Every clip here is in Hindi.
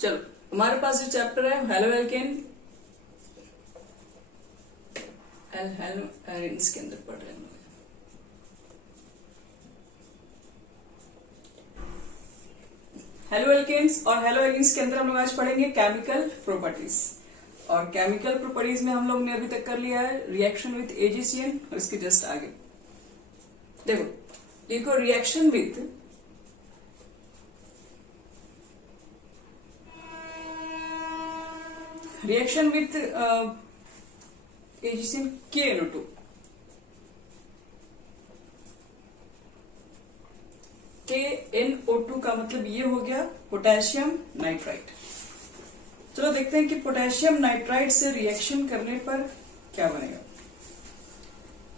चलो हमारे पास जो चैप्टर है हेलो एल्केन हेलो एरिन्स के अंदर पढ़ रहे हैं। हेलो एल्केन्स और हेलो एरिन्स के अंदर हम लोग आज पढ़ेंगे केमिकल प्रॉपर्टीज। और केमिकल प्रॉपर्टीज में हम लोग ने अभी तक कर लिया है रिएक्शन विथ एजीसीएन और इसके जस्ट आगे देखो reaction with AgCN KNO2। KNO2 का मतलब ये हो गया पोटेशियम नाइट्राइट। चलो देखते हैं कि पोटेशियम नाइट्राइट से रिएक्शन करने पर क्या बनेगा।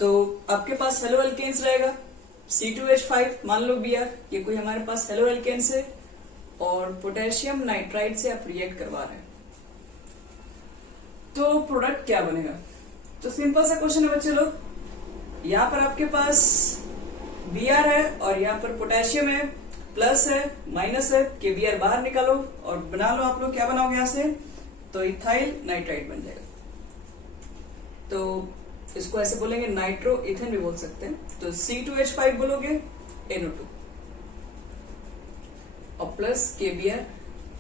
तो आपके पास हेलो एल्केन्स रहेगा C2H5 मान लो Br, ये कोई हमारे पास हेलो एल्केन्स है और पोटेशियम नाइट्राइट से आप रिएक्ट करवा रहे हैं तो प्रोडक्ट क्या बनेगा। तो सिंपल सा क्वेश्चन है बच्चे लोग, यहाँ पर आपके पास Br है और यहाँ पर पोटेशियम है, प्लस है माइनस है कि Br बाहर निकालो और बना लो आप लोग क्या बनाओगे यहाँ से, तो इथाइल नाइट्राइट बन जाएगा। तो इसको ऐसे बोलेंगे नाइट्रो इथेन भी बोल सकते हैं। तो C2H5 बोलोगे NO2 और प्लस KBr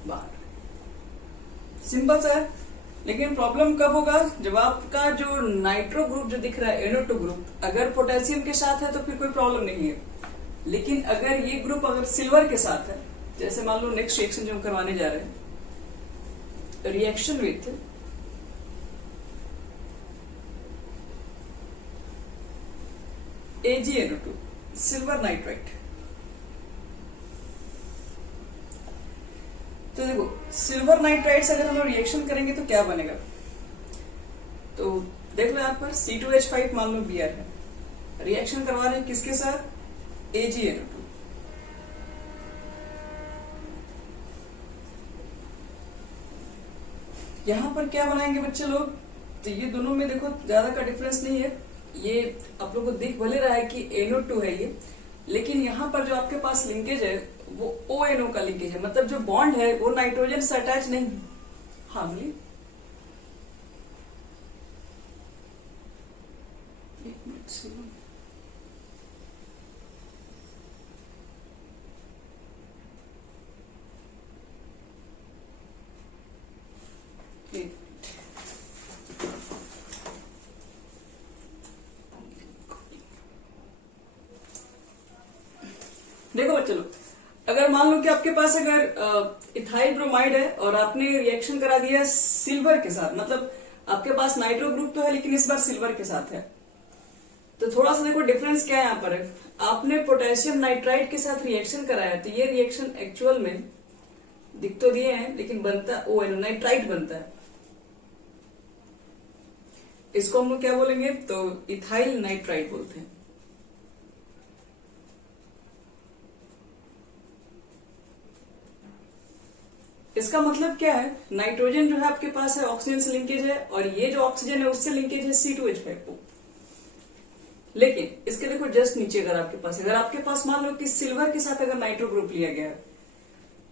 बाहर, सिंपल सा है। लेकिन प्रॉब्लम कब होगा, जब आपका जो नाइट्रो ग्रुप जो दिख रहा है NO2 ग्रुप अगर पोटेशियम के साथ है तो फिर कोई प्रॉब्लम नहीं है। लेकिन अगर ये ग्रुप अगर सिल्वर के साथ है, जैसे मान लो नेक्स्ट रिएक्शन जो हम करवाने जा रहे हैं reaction with AgNO2 silver nitrite. तो देखो सिल्वर नाइट्राइट से अगर हम रिएक्शन करेंगे तो क्या बनेगा। तो देख लो यहाँ पर C2H5 मान लो Br है, रिएक्शन करवा रहे हैं किसके साथ, AgNO2। यहां पर क्या बनाएंगे बच्चे लोग, तो ये दोनों में देखो ज्यादा का डिफरेंस नहीं है, ये आप लोग को दिख भले रहा है कि NO2 है ये, लेकिन यहाँ पर जो आपके पास लिंकेज है वो ONO का लिंकेज है, मतलब जो बॉन्ड है वो नाइट्रोजन से अटैच नहीं। हाँ बोलिए, एक मिनट सुनो। देखो बच्चों लोग, अगर मान लो कि आपके पास अगर इथाइल ब्रोमाइड है और आपने रिएक्शन करा दिया सिल्वर के साथ, मतलब आपके पास नाइट्रो ग्रुप तो है लेकिन इस बार सिल्वर के साथ है, तो थोड़ा सा देखो डिफरेंस क्या है। यहाँ पर है आपने पोटेशियम नाइट्राइट के साथ रिएक्शन कराया तो ये रिएक्शन एक्चुअल में दिख तो दिए हैं लेकिन बनता ONO नाइट्राइट बनता है। इसको हम लोग क्या बोलेंगे, तो इथाइल नाइट्राइट बोलते हैं। इसका मतलब क्या है, नाइट्रोजन जो है आपके पास है ऑक्सीजन से लिंकेज है और ये जो ऑक्सीजन है उससे लिंकेज है C2H5 को। लेकिन इसके देखो जस्ट नीचे अगर आपके पास मान लो कि सिल्वर के साथ अगर नाइट्रो ग्रुप लिया गया है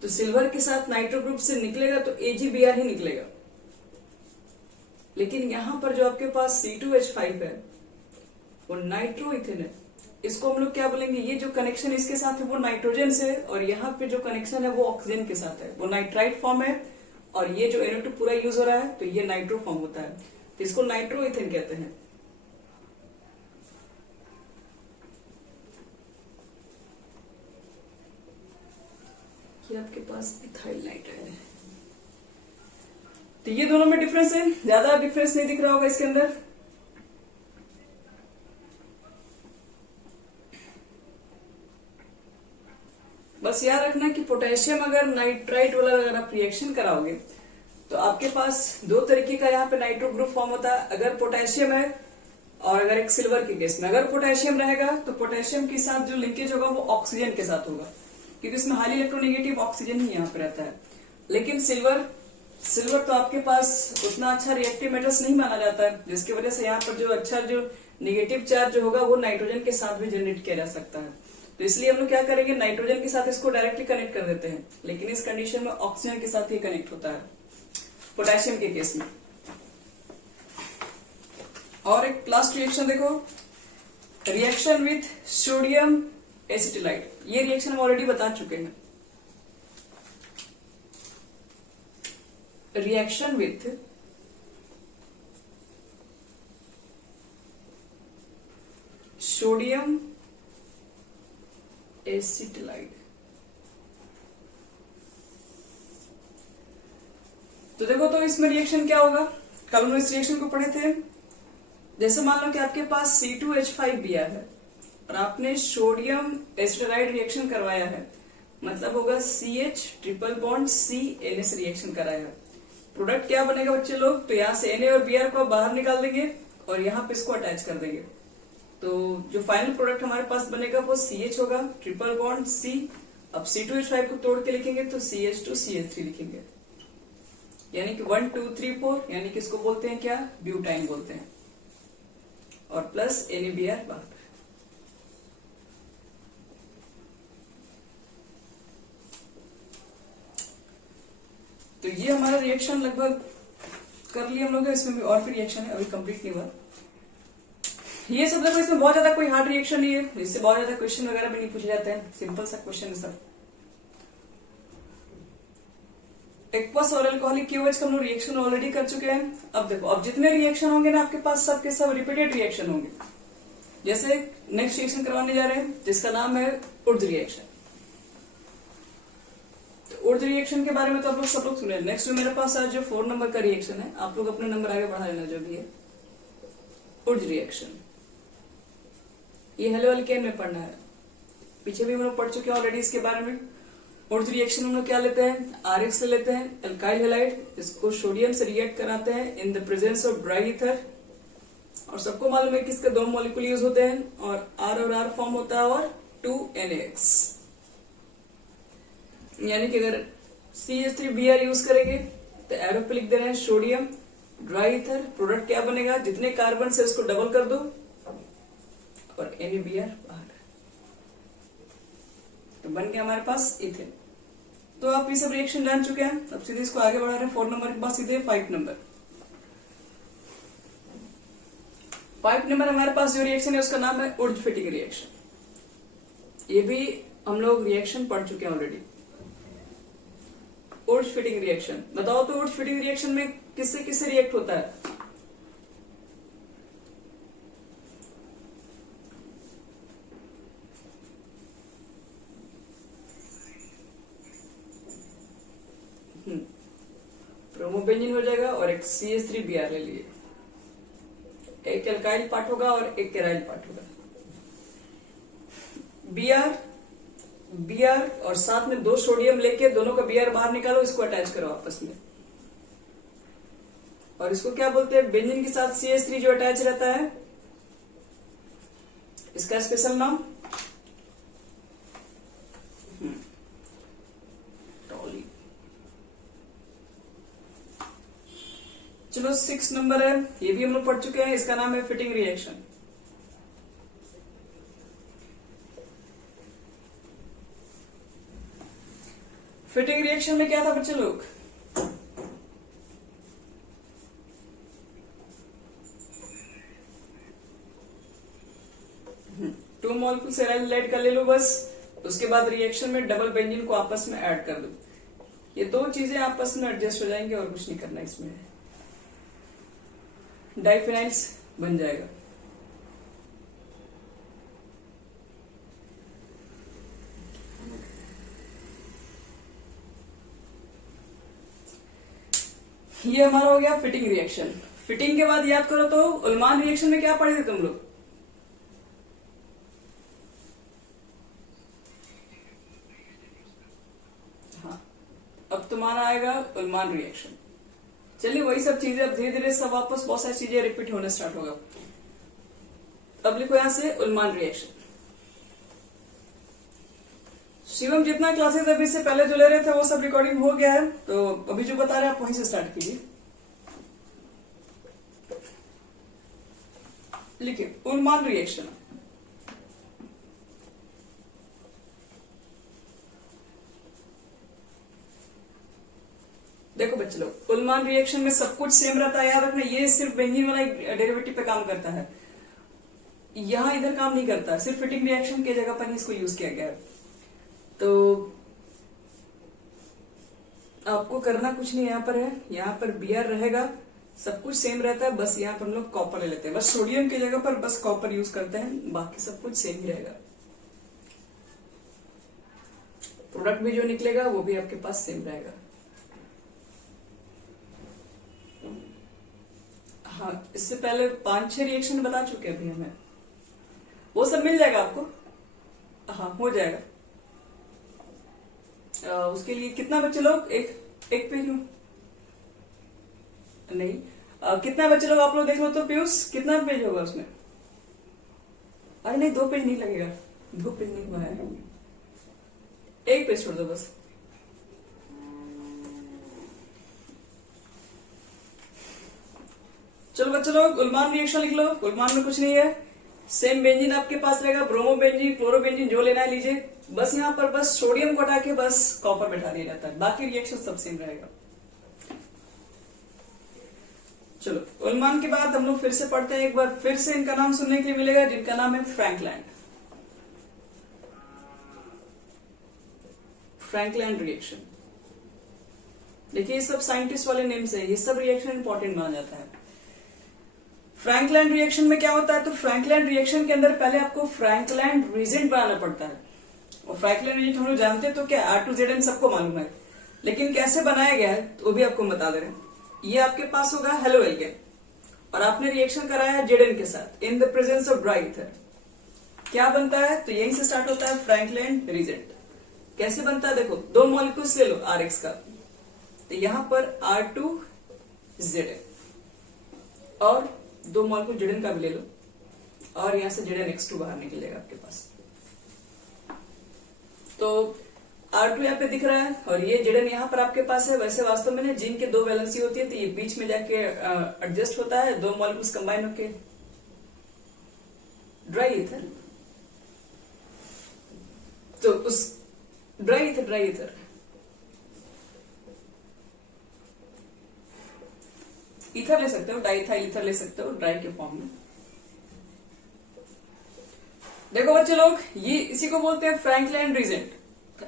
तो सिल्वर के साथ नाइट्रो ग्रुप से निकलेगा तो AgBr ही निकलेगा। लेकिन यहां पर जो आपके पास C2H5 है वो नाइट्रो इथेन है, इसको हम लोग क्या बोलेंगे, ये जो कनेक्शन इसके साथ है वो नाइट्रोजन से और यहाँ पे जो कनेक्शन है वो ऑक्सीजन के साथ है, वो नाइट्राइट फॉर्म है। और ये जो NO2 पूरा यूज हो रहा है तो ये नाइट्रो फॉर्म होता है, तो इसको नाइट्रो इथेन कहते हैं। ये आपके पास इथाइल नाइट्राइट है। तो ये दोनों में डिफरेंस है, ज्यादा डिफरेंस नहीं दिख रहा होगा इसके अंदर। बस याद रखना कि पोटेशियम अगर नाइट्राइट वाला अगर आप रिएक्शन कराओगे तो आपके पास दो तरीके का यहाँ पे नाइट्रो ग्रुप फॉर्म होता है, अगर पोटेशियम है और अगर एक सिल्वर के केस में अगर पोटेशियम रहेगा तो पोटेशियम के साथ जो लिंकेज होगा वो ऑक्सीजन के साथ होगा, क्योंकि इसमें हाईली इलेक्ट्रोनेगेटिव ऑक्सीजन ही यहाँ पे रहता है। लेकिन सिल्वर तो आपके पास उतना अच्छा रिएक्टिव मेटल्स नहीं माना जाता है, जिसकी वजह से यहाँ पर जो अच्छा जो निगेटिव चार्ज जो होगा वो नाइट्रोजन के साथ भी जनरेट किया जा सकता है। तो इसलिए हम लोग क्या करेंगे, नाइट्रोजन के साथ इसको डायरेक्टली कनेक्ट कर देते हैं, लेकिन इस कंडीशन में ऑक्सीजन के साथ ही कनेक्ट होता है पोटेशियम के केस में। और एक लास्ट रिएक्शन देखो, रिएक्शन विथ सोडियम एसिटिलाइट। ये रिएक्शन हम ऑलरेडी बता चुके हैं। Reaction with sodium acetylide. तो देखो, तो इसमें रिएक्शन क्या होगा, कल हमने इस रिएक्शन को पढ़े थे। जैसे मान लो कि आपके पास C2H5Br है और आपने सोडियम एसिटाइड रिएक्शन करवाया है, मतलब होगा CH ट्रिपल बॉन्ड CNA से रिएक्शन कराया है। प्रोडक्ट क्या बनेगा बच्चे लोग, तो यहाँ से Na और Br को बाहर निकाल देंगे और यहाँ पे इसको अटैच कर देंगे। तो जो फाइनल प्रोडक्ट हमारे पास बनेगा वो CH होगा, ट्रिपल बॉन्ड C। अब C2H5 को तोड़ के लिखेंगे तो CH2CH3 लिखेंगे, यानी कि 1 2 3 4, यानी कि इसको बोलते हैं क्या, ब्यूटाइन बोलते हैं, और प्लस NaBr बाहर। तो ये हमारा रिएक्शन लगभग कर लिया हम लोग। इसमें भी और भी रिएक्शन है, अभी कंप्लीट नहीं हुआ। ये सब देखो, इसमें बहुत ज्यादा कोई हार्ड रिएक्शन नहीं है, इससे बहुत ज्यादा क्वेश्चन वगैरह भी नहीं पूछे जाते हैं, सिंपल सा क्वेश्चन है सब। एक्वस और अल्कोहलिक QH का हम लोग रिएक्शन ऑलरेडी कर चुके हैं। अब देखो, अब जितने रिएक्शन होंगे ना आपके पास, सबके सब रिपीटेड रिएक्शन होंगे। जैसे नेक्स्ट रिएक्शन करवाने जा रहे हैं जिसका नाम है उर्ज रिएक्शन। तो उर्ज रिएक्शन के बारे में तो आप लोग सब लोग सुने। नेक्स्ट में मेरे पास आज जो 4 नंबर का रिएक्शन है, आप लोग अपने नंबर आगे बढ़ा लेना जो भी है। उर्ज रिएक्शन ये हेलो एल्केन में पढ़ना है, पीछे भी हम लोग पढ़ चुके हैं ऑलरेडी इसके बारे में। उर्ज रिएक्शन हम लोग क्या लेते हैं, RX ले लेते हैं, एल्काइल हैलाइड, इसको सोडियम से रिएक्ट कराते हैं in the presence of dry ether. और सबको मालूम है कि इसके 2 मॉलिक्यूल यूज होते हैं और R फॉर्म होता है और 2NaX। यानी कि अगर CH3Br यूज करेंगे तो एरो पे लिख दे रहे हैं सोडियम, ड्राई ईथर, प्रोडक्ट क्या बनेगा, जितने कार्बन से इसको डबल कर दो और NaBr बाहर, तो बन गया हमारे पास इथेन। तो आप ये सब रिएक्शन जान चुके हैं। अब सीधे इसको आगे बढ़ा रहे हैं 4 नंबर के बाद सीधे 5 नंबर। 5 नंबर हमारे पास जो रिएक्शन है उसका नाम है उर्ज फिटिंग रिएक्शन। ये भी हम लोग रिएक्शन पढ़ चुके हैं ऑलरेडी। उर्ज फिटिंग रिएक्शन बताओ तो, उर्ज फिटिंग रिएक्शन में किससे किससे रिएक्ट होता है, ब्रोमोबेंजीन हो जाएगा और एक CH3Br ले लिए, एक एल्काइल पार्ट होगा और एक केराइल पार्ट होगा। Br और साथ में 2 सोडियम लेके दोनों का Br बाहर निकालो, इसको अटैच करो आपस में, और इसको क्या बोलते हैं, बेंजीन के साथ CH3 जो अटैच रहता है, इसका स्पेशल नाम टॉली। चलो 6 नंबर है, ये भी हम लोग पढ़ चुके हैं, इसका नाम है फिटिंग रिएक्शन। फिटिंग रिएक्शन में क्या था बच्चे लोग, टू मॉलिक्यूल सेराइल ऐड कर ले लो बस, उसके बाद रिएक्शन में डबल बेंजीन को आपस में ऐड कर दो। ये 2 चीजें आपस में एडजस्ट हो जाएंगे और कुछ नहीं करना, इसमें डाइफिनाइल्स बन जाएगा। ये हमारा हो गया फिटिंग रिएक्शन। फिटिंग के बाद याद करो तो उल्मान रिएक्शन में क्या पढ़े थे तुम लोग, हाँ, अब तुम्हारा आएगा उल्मान रिएक्शन। चलिए वही सब चीजें अब धीरे धीरे सब वापस बहुत सारी चीजें रिपीट होना स्टार्ट होगा। अब लिखो यहां से उल्मान रिएक्शन। शिवम जितना क्लासेस अभी से पहले जो ले रहे थे वो सब रिकॉर्डिंग हो गया है, तो अभी जो बता रहे हैं आप वहीं से स्टार्ट कीजिए। लिखिए उल्मान रिएक्शन। देखो बच्चे लोग, उल्मान रिएक्शन में सब कुछ सेम रहता है, याद रखना। ये सिर्फ बेंजीन वाला डेरिवेटिव पे काम करता है, यहां इधर काम नहीं करता, सिर्फ फिटिंग रिएक्शन की जगह पर ही इसको यूज किया गया है। तो आपको करना कुछ नहीं यहाँ पर है, यहाँ पर Br रहेगा, सब कुछ सेम रहता है, बस यहाँ पर हम लोग कॉपर ले लेते हैं, बस सोडियम की जगह पर बस कॉपर यूज करते हैं, बाकी सब कुछ सेम ही रहेगा। प्रोडक्ट भी जो निकलेगा वो भी आपके पास सेम रहेगा। हाँ, इससे पहले 5-6 रिएक्शन बता चुके अभी हमें, वो सब मिल जाएगा आपको। हाँ, हो जाएगा। उसके लिए कितना बच्चे लोग, एक पेज में नहीं, कितना बच्चे लोग आप लोग देख लो तो पीयूष, कितना पेज होगा उसमें? अरे नहीं, 2 पेज नहीं लगेगा, 2 पेज नहीं हुआ है, 1 पेज छोड़ दो बस। चलो बच्चे लोग, उल्मान रिएक्शन लिख लो। उल्मान में कुछ नहीं है, सेम बेंजीन आपके पास रहेगा, ब्रोमो बेंजीन, क्लोरो बेंजीन, जो लेना है लीजिए, बस यहाँ पर बस सोडियम को हटा के बस कॉपर बैठा दिया जाता है, बाकी रिएक्शन सब सेम रहेगा। चलो, उल्मान के बाद हम लोग फिर से पढ़ते हैं, एक बार फिर से इनका नाम सुनने के लिए मिलेगा, जिनका नाम है फ्रैंकलैंड। फ्रैंकलैंड रिएक्शन, देखिए ये सब साइंटिस्ट वाले नेम्स है, ये सब रिएक्शन इंपॉर्टेंट माना जाता है। फ्रैंकलैंड रिएक्शन में क्या होता है, तो फ्रैंकलैंड रिएक्शन के अंदर पहले आपको फ्रैंकलैंड रीजेंट बनाना पड़ता है, और फ्रैंकलैंड रीजेंट हम लोग जानते हैं तो क्या, R2ZN सबको मालूम है, लेकिन कैसे बनाया गया है तो भी आपको बता दे रहे हैं। ये आपके पास होगा हेलो एल्केन, और आपने रिएक्शन कराया है Zn के साथ in the presence of dry ether, क्या बनता है, तो यहीं से स्टार्ट होता है फ्रैंकलैंड रीजेंट। कैसे बनता है, देखो 2 मॉलिक्यूल्स ले लो Rx का, तो यहां पर R2Zn, और 2 मॉलिक्यूल Zn का भी ले लो, और यहां से ZnX2 बाहर निकलेगा आपके पास। तो R2 यहाँ पे दिख रहा है, और ये Zn यहाँ पर आपके पास है। वैसे वास्तव में जिंक के 2 वैलेंसी होती है, तो ये बीच में जाके एडजस्ट होता है, 2 मॉलिक्यूल्स कंबाइन होके ड्राई ईथर, तो उस ड्राई ईथर ईथर ले सकते हो, डाइथाइल ईथर ले सकते हो ड्राई के फॉर्म में। देखो बच्चे लोग, ये इसी को बोलते हैं फ्रैंकलैंड रीजेंट।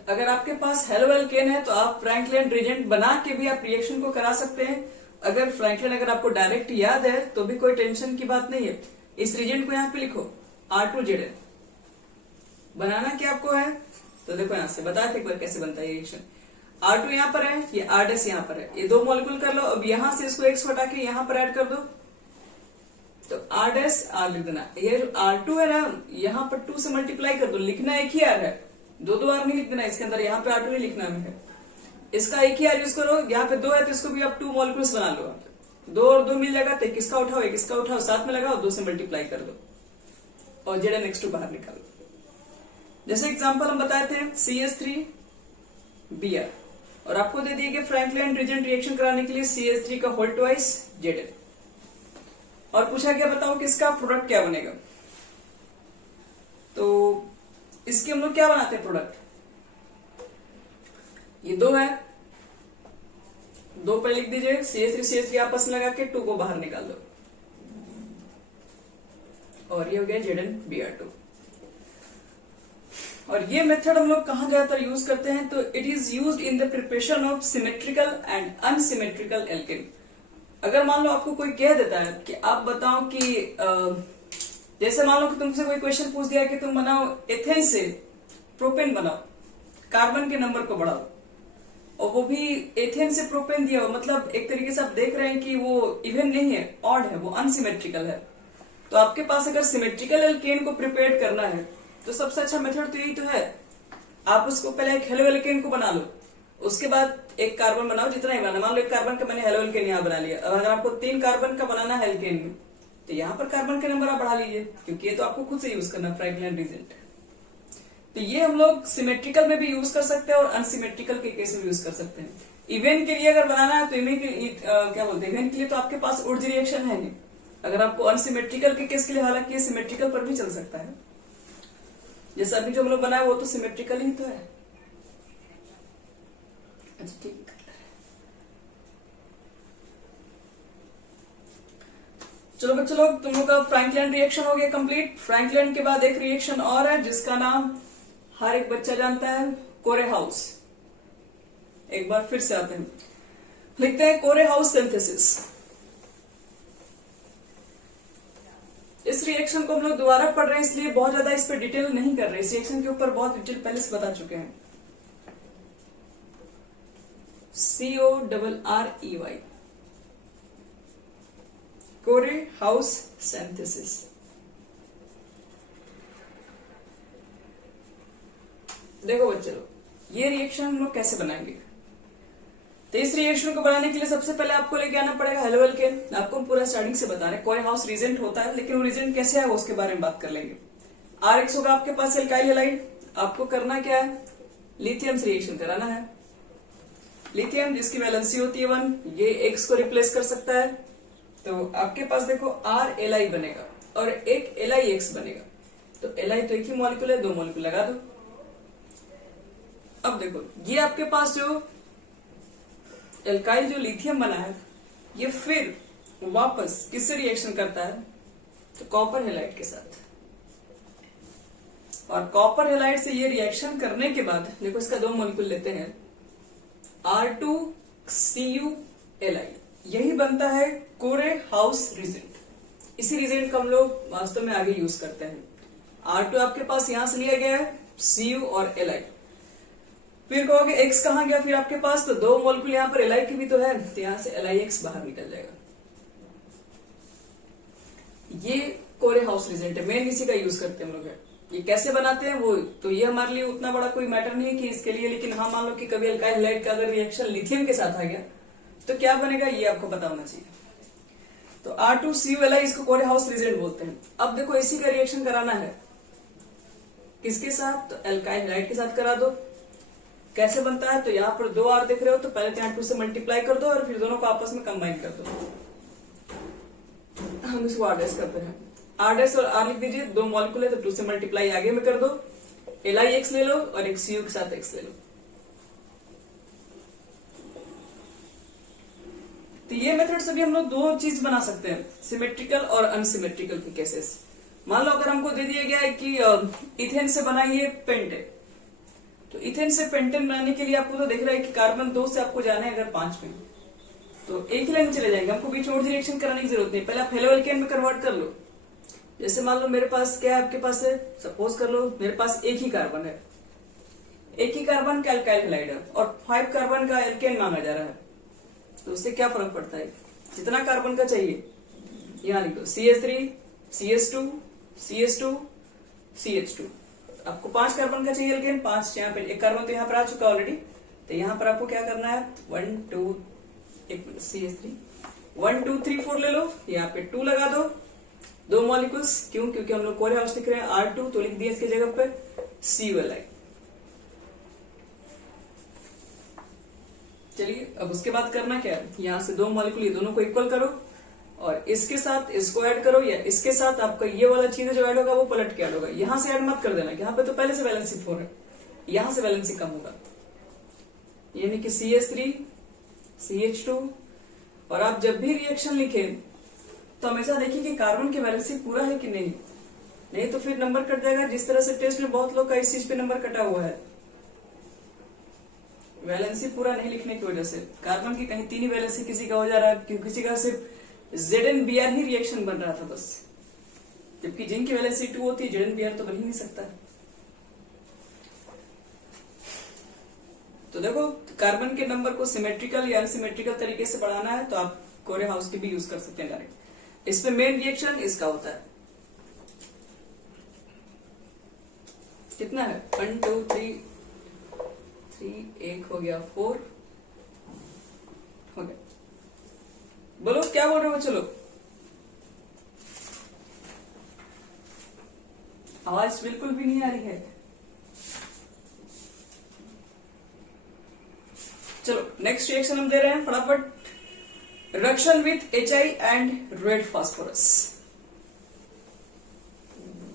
अगर आपके पास हेलो एल्केन है तो आप फ्रैंकलैंड रीजेंट बना के भी आप रिएक्शन को करा सकते हैं। अगर फ्रैंकलैंड अगर आपको डायरेक्ट याद है तो भी कोई टेंशन की बात नहीं है। इस रीजेंट को यहाँ पे लिखो R2ZN, बनाना क्या आपको है, तो देखो यहां से बताते एक बार कैसे बनता है ये रिएक्शन। R2 यहाँ पर है, ये R' यहाँ पर है, ये 2 मॉलिक्यूल कर लो। अब यहां से इसको X हटा के यहाँ पर ऐड कर दो, तो R' लिख देना। ये जो R2 है ना, यहाँ पर 2 से मल्टीप्लाई कर दो, लिखना एक ही R है, 2 R नहीं लिख देना इसके अंदर, यहाँ पे R2 नहीं लिखना है। इसका एक ही R यूज करो, यहाँ पे 2 है तो इसको भी आप 2 मॉलिक्यूल्स बना लो, 2 और 2 मिल जाएगा, तो किसका उठाओ, किसका उठाओ, साथ में लगाओ, 2 से मल्टीप्लाई कर दो, और ZnX2 बाहर निकालो। जैसे एग्जांपल हम बताए थे CH3Br, और आपको दे दिए कि फ्रैंकलैंड रीजेंट रिएक्शन कराने के लिए CH3 का होल ट्वाइस Zn, और पूछा गया बताओ कि इसका प्रोडक्ट क्या बनेगा। तो इसके हम लोग क्या बनाते हैं प्रोडक्ट, ये 2 है, 2 पे लिख दीजिए CH3 आपस में लगा के 2 को बाहर निकाल दो, और ये हो गया ZnBr2। और ये मेथड हम लोग कहां ज्यादातर यूज करते हैं, तो it is used in the preparation of symmetrical and unsymmetrical alkane. अगर मान लो आपको कोई कह देता है कि आप बताओ कि जैसे मान लो कि तुमसे कोई क्वेश्चन पूछ दिया कि तुम बनाओ एथेन से प्रोपेन बनाओ, कार्बन के नंबर को बढ़ाओ, और वो भी एथेन से प्रोपेन दिया हो, मतलब एक तरीके से आप देख रहे हैं कि वो इवन नहीं है, ऑड है, वो अनसिमेट्रिकल है। तो आपके पास अगर सिमेट्रिकल एल्केन को प्रिपेयर करना है तो सबसे अच्छा मेथड तो यही तो है, आप उसको पहले एक हेलो एल्केन को बना लो, उसके बाद एक कार्बन बनाओ, जितना ही बनाना, मान लो 1 कार्बन का मैंने हेलो एल्केन यहाँ बना लिया। अब अगर आपको 3 कार्बन का बनाना है एल्केन में, तो यहाँ पर कार्बन के नंबर आप बढ़ा लीजिए, क्योंकि ये तो आपको खुद से यूज करना फ्रैंकलैंड रीजेंट। तो ये हम लोग सिमेट्रिकल में भी यूज कर सकते हैं और अनसिमेट्रिकल के केस में यूज कर सकते हैं। इवेंट के लिए अगर बनाना है तो क्या बोलते हैं, इवेंट के लिए तो आपके पास उर्ज रिएक्शन है नहीं। अगर आपको अनसिमेट्रिकल के केस के लिए, हालांकि ये सिमेट्रिकल पर भी चल सकता है, जैसे अभी जो हम लोग बनाए वो तो सिमेट्रिकल ही तो है। अच्छा ठीक, चलो बच्चों लोग, तुम लोग का फ्रैंकलिन रिएक्शन हो गया कंप्लीट। फ्रैंकलिन के बाद एक रिएक्शन और है जिसका नाम हर एक बच्चा जानता है, कोरेहाउस। एक बार फिर से आते हैं, लिखते हैं कोरेहाउस सिंथेसिस। इस रिएक्शन को हम लोग दोबारा पढ़ रहे हैं, इसलिए बहुत ज्यादा इस पर डिटेल नहीं कर रहे। इस रिएक्शन के ऊपर बहुत डिटेल पहले से बता चुके हैं। CORREY, Corey House synthesis. देखो बच्चे लोग, ये रिएक्शन हम लोग कैसे बनाएंगे। तो इस रिएक्शन को बनाने के लिए सबसे पहले आपको लेके आना पड़ेगा हेलो एल्केन। आपको हम पूरा स्टार्टिंग से बता रहे हैं, कोरेहाउस रिजेंट होता है, लेकिन वो रिजेंट कैसे है वो उसके बारे में बात कर लेंगे। RX होगा आपके पास एल्काइल हैलाइड। आपको करना क्या है, लिथियम से रिएक्शन कराना है। लिथियम जिसकी वैलेंसी होती है 1, ये X को रिप्लेस कर सकता है। तो आपके पास देखो RLi बनेगा और एक LiX बनेगा। तो Li तो एक ही मॉलिक्यूल है, 2 मॉलिक्यूल लगा दो। अब देखो, ये आपके पास जो एल्काइल जो लिथियम बना है, ये फिर वापस किससे रिएक्शन करता है, तो कॉपर हैलाइड के साथ। और कॉपर हैलाइड से ये रिएक्शन करने के बाद देखो, इसका 2 मॉलिक्यूल लेते हैं, R2CuLi। यही बनता है कोरेहाउस रिजेंट। इसी रिजेंट का हम लोग वास्तव में आगे यूज करते हैं। R2 आपके पास यहां से लिया गया है, Cu और Li। फिर कहोगे X कहां गया फिर आपके पास, तो 2 मॉलिक्यूल यहाँ पर Li की भी तो है, तो यहां से LiX बाहर निकल जाएगा। ये कोरेहाउस रिजेंट है, मेन इसी का यूज करते हैं हम लोग। ये कैसे बनाते हैं वो तो ये हमारे लिए उतना बड़ा कोई मैटर नहीं है कि इसके लिए, लेकिन हाँ मान लो कि कभी अल्काइल हैलाइड का अगर रिएक्शन लिथियम के साथ आ गया तो क्या बनेगा ये आपको पता होना चाहिए। तो R2CuLi इसको कोरेहाउस रिजेंट बोलते हैं। अब देखो, इसी का रिएक्शन कराना है किसके साथ, तो अल्काइल हैलाइड के साथ करा दो। कैसे बनता है, तो यहाँ पर 2 R देख रहे हो, तो पहले तो यहाँ 2 से मल्टीप्लाई कर दो और फिर दोनों को आपस में कंबाइन कर दो। हम इसको R' करते हैं, R' और R लिख दीजिए। 2 मॉलिक्यूल है तो 2 से मल्टीप्लाई आगे में कर दो। LiX ले लो और एक Cu के साथ X ले लो। तो ये मेथड से भी हम लोग 2 चीज बना सकते हैं, सिमेट्रिकल और अनसिमेट्रिकल के केसेस। मान लो अगर हमको दे दिया गया है कि इथेन से बनाइए पेंटेन, तो इथेन से पेंटेन बनाने के लिए आपको तो देख रहा है कि कार्बन 2 से आपको जाना है अगर 5 में, तो एक ही लाइन चले जाएंगे। हमको बीच में और रिएक्शन कराने की जरूरत नहीं, पहले आप हेलो एल्केन में कन्वर्ट कर लो। जैसे मान लो मेरे पास क्या है, आपके पास है, सपोज कर लो मेरे पास एक ही कार्बन है, एक ही कार्बन का अल्काइल हैलाइड है और 5 कार्बन का एल्केन मांगा जा रहा है। तो उससे क्या फर्क पड़ता है, जितना कार्बन का चाहिए यहां लिख दो, CH3 CH2 CH2 CH2। आपको 5 कार्बन का चाहिए एल्केन, 5 यहाँ पे एक कार्बन तो यहाँ पर आ चुका ऑलरेडी। तो यहाँ पर आपको क्या करना है, 1 2 CH3 1 2 3 4 ले लो, यहाँ पे 2 लगा दो, 2 मॉलिक्यूल्स। क्यों, क्योंकि हम लोग कोरेहाउस लिख रहे हैं R2, तो लिख दिया इसके जगह पे CuLi। चलिए अब उसके बाद करना क्या है, यहां से 2 मॉलिक्यूल ये दोनों को इक्वल करो और इसके साथ इसको ऐड करो, या इसके साथ आपका ये वाला चीज जो ऐड होगा वो पलट के ऐड होगा। यहां से ऐड मत कर देना, यहाँ पे तो पहले से वैलेंसी 4 है, यहां से वैलेंसी कम होगा, यानी कि CH3 CH2। और आप जब भी रिएक्शन लिखे तो हमेशा देखिए कि कार्बन की वैलेंसी पूरा है कि नहीं तो फिर नंबर कट जाएगा। जिस तरह से टेस्ट में बहुत लोग का इस चीज पे नंबर कटा हुआ है, वैलेंसी पूरा नहीं लिखने की वजह से। कार्बन की कहीं 3 ही वैलेंसी किसी का हो जा रहा है, क्योंकि किसी का सिर्फ ZnBr ही रिएक्शन बन रहा था बस, जबकि जिनकी वैलेंसी 2 होती है ZnBr तो बन ही नहीं सकता। तो देखो, कार्बन के नंबर को सिमेट्रिकल या अनसिमेट्रिकल तरीके से बढ़ाना है तो आप कोरेहाउस की भी यूज कर सकते हैं डायरेक्ट। इसमें मेन रिएक्शन इसका होता है, कितना है 1 2 3 1 हो गया 4 हो गया। बोलो क्या बोल रहे हो, चलो आवाज बिल्कुल भी नहीं आ रही है। चलो नेक्स्ट रिएक्शन हम दे रहे हैं फटाफट, reaction with HI and red phosphorus.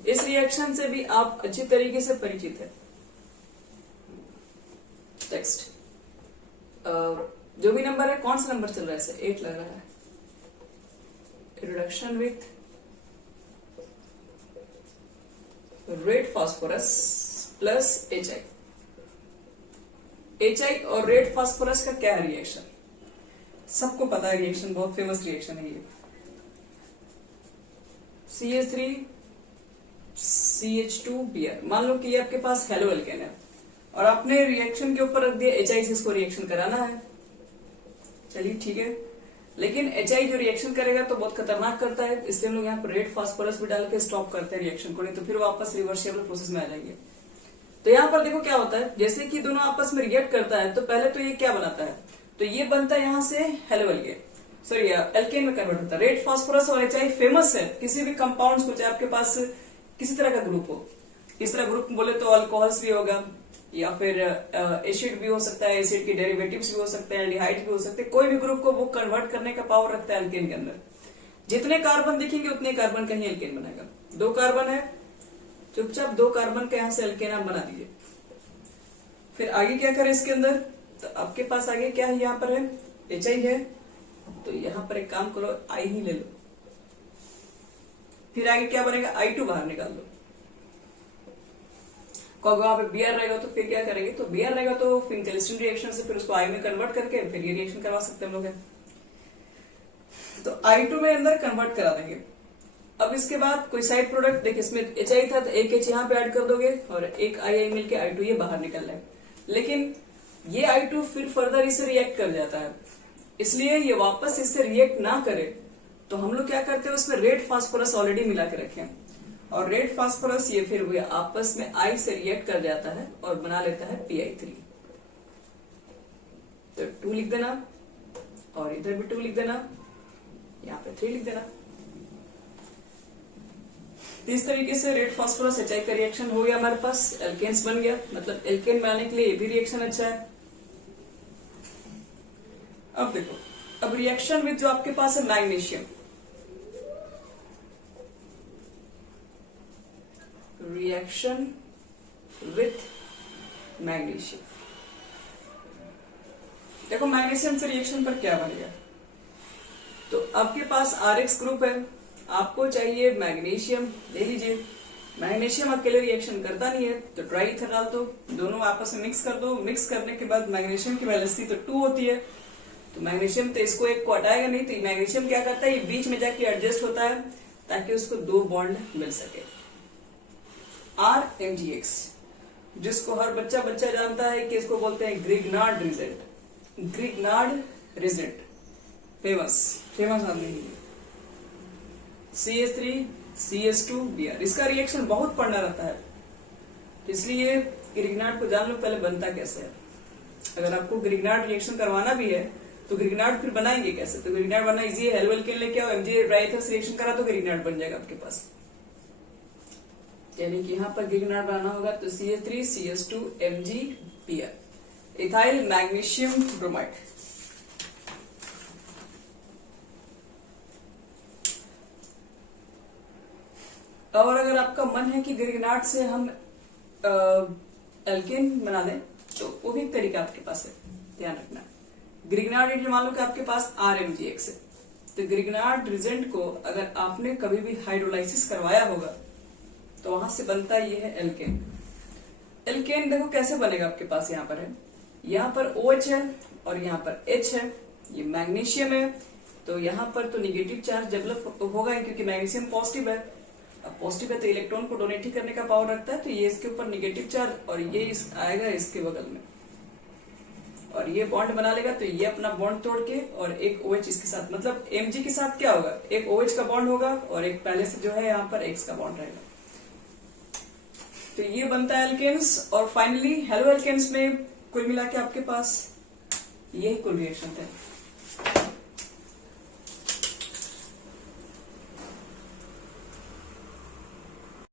इस रिएक्शन से भी आप अच्छी तरीके से परिचित है। टेक्स्ट जो भी नंबर है, कौन सा नंबर चल रहा है, 8 लग रहा है, reduction with red phosphorus plus HI और रेड फास्फोरस का क्या है रिएक्शन? सबको पता है रिएक्शन, बहुत फेमस रिएक्शन है ये। CH3 CH2Br। मान लो कि ये आपके पास हेलो एल्केन है और आपने रिएक्शन के ऊपर रख दिया HI से इसको रिएक्शन कराना है। चलिए ठीक है, लेकिन HI जो रिएक्शन करेगा तो बहुत खतरनाक करता है, इसलिए हम लोग यहाँ पर रेड फास्फोरस भी डाल के स्टॉप करते हैं रिएक्शन को, नहीं तो फिर वापस रिवर्सिबल प्रोसेस में आ जाएंगे। तो यहाँ पर देखो क्या होता है, जैसे कि दोनों आपस में रिएक्ट करता है तो पहले तो ये क्या बनाता है, तो ये बनता है यहाँ से हेलो एल्केन, सॉरी एल्केन में कन्वर्ट होता है। रेड फास्फोरस और HI फेमस है किसी भी कंपाउंड्स को, चाहे आपके पास किसी तरह का ग्रुप हो, इस तरह ग्रुप बोले तो अल्कोहल्स भी होगा या फिर एसिड भी हो सकता है, एसिड के डेरिवेटिव्स भी हो सकते हैं, एल्डिहाइड भी हो सकते हैं, कोई भी ग्रुप को वो कन्वर्ट करने का पावर रखता है एल्केन के अंदर। जितने कार्बन दिखेंगे उतने कार्बन का ही एल्केन बनेगा। 2 कार्बन है, चुपचाप 2 कार्बन का यहाँ से एल्केन आप बना दीजिए। फिर आगे क्या करें इसके अंदर, तो आपके पास आगे क्या है, यहाँ पर है HI है, तो यहाँ पर एक काम करो I ही ले लो। फिर आगे क्या बनेगा, I2 बाहर निकाल लो। वहां पे Br रहेगा तो फिर क्या करेंगे, तो Br रहेगा तो फिंकेल्स्टीन रिएक्शन से फिर उसको I में कन्वर्ट करके फिर ये रिएक्शन करवा सकते हैं हम लोग। तो I2 में अंदर कन्वर्ट करा देंगे। अब इसके बाद कोई साइड प्रोडक्ट, देखिए इसमें HI था तो एक H यहाँ पे ऐड कर दोगे और एक I मिलके I2 ये बाहर निकल रहा है, लेकिन ये I2 फिर फर्दर इसे रिएक्ट कर जाता है, इसलिए ये वापस इससे रिएक्ट ना करे तो हम लोग क्या करते हैं, उसमें रेड फास्फोरस ऑलरेडी मिला के रखे हैं और रेड फास्फोरस ये फिर हुए आपस में I से रिएक्ट कर जाता है और बना लेता है PI3। तो 2 लिख देना और इधर भी 2 लिख देना, यहाँ पे 3 लिख देना। इस तरीके से रेड फास्फोरस HI का रिएक्शन हो गया, हमारे पास एल्केन्स बन गया। मतलब एल्केन बनाने के लिए ये भी रिएक्शन अच्छा है। अब देखो, अब रिएक्शन विद जो आपके पास है मैग्नीशियम, रिएक्शन विथ मैग्नीशियम। देखो मैग्नीशियम से रिएक्शन पर क्या बनेगा, तो आपके पास RX ग्रुप है, आपको चाहिए मैग्नीशियम, ले लीजिए। मैग्नीशियम अकेले रिएक्शन करता नहीं है तो ट्राई ईथर डाल दो, दोनों आपस में मिक्स कर दो। मिक्स करने के बाद मैग्नीशियम की वैलेंसी तो 2 होती है, तो मैग्नीशियम तो इसको एक को हटाएगा नहीं, तो मैग्नीशियम क्या करता है, ये बीच में जाके एडजस्ट होता है ताकि उसको 2 बॉन्ड मिल सके। RMgX, जिसको हर बच्चा जानता है कि इसको बोलते हैं Grignard reagent. Grignard reagent famous आदमी है। CH3 CH2Br, इसका रिएक्शन बहुत पढ़ना रहता है, इसलिए ग्रिग्नार्ड को जान लो पहले बनता कैसे है। अगर आपको ग्रिग्नार्ड रिएक्शन करवाना भी है तो ग्रिग्नार्ड फिर बनाएंगे कैसे, तो ग्रिग्नार्ड बनना इजी है। हेलो एल्केन लेके आओ, MgA ट्राईथर से रिएक्शन करा तो ग्रिग्नार्ड बन जाएगा आपके पास। यानी कि यहाँ पर ग्रिग्नार्ड बनाना होगा तो CH3 CH2 MgBr, ethyl magnesium bromide. और अगर आपका मन है कि ग्रिग्नार्ड से हम एल्केन बना दें तो वो भी एक तरीका आपके पास है, ध्यान रखना। ग्रिग्नार्ड मान लो कि आपके पास RMgX है, तो ग्रिग्नार्ड रिजेंट को अगर आपने कभी भी हाइड्रोलाइसिस करवाया होगा तो वहां से बनता ये है एल्केन। एल्केन देखो कैसे बनेगा, आपके पास यहाँ पर है, यहाँ पर OH है और यहाँ पर H है, ये मैग्नीशियम है, तो यहाँ पर तो निगेटिव चार्ज डेवलप होगा क्योंकि मैग्नीशियम पॉजिटिव है। अब पॉजिटिव है तो इलेक्ट्रॉन को डोनेट ही करने का पावर रखता है, तो ये इसके ऊपर निगेटिव चार्ज और ये आएगा इसके बगल में और ये बॉन्ड बना लेगा, तो ये अपना बॉन्ड तोड़ के और एक OH इसके साथ, मतलब Mg के साथ क्या होगा, एक OH का बॉन्ड होगा और एक पहले से जो है यहाँ पर X का बॉन्ड रहेगा, तो ये बनता है एल्केन्स। और फाइनली हेलो एल्केन्स में कुल मिला के आपके पास यही कुल रिएक्शन थे।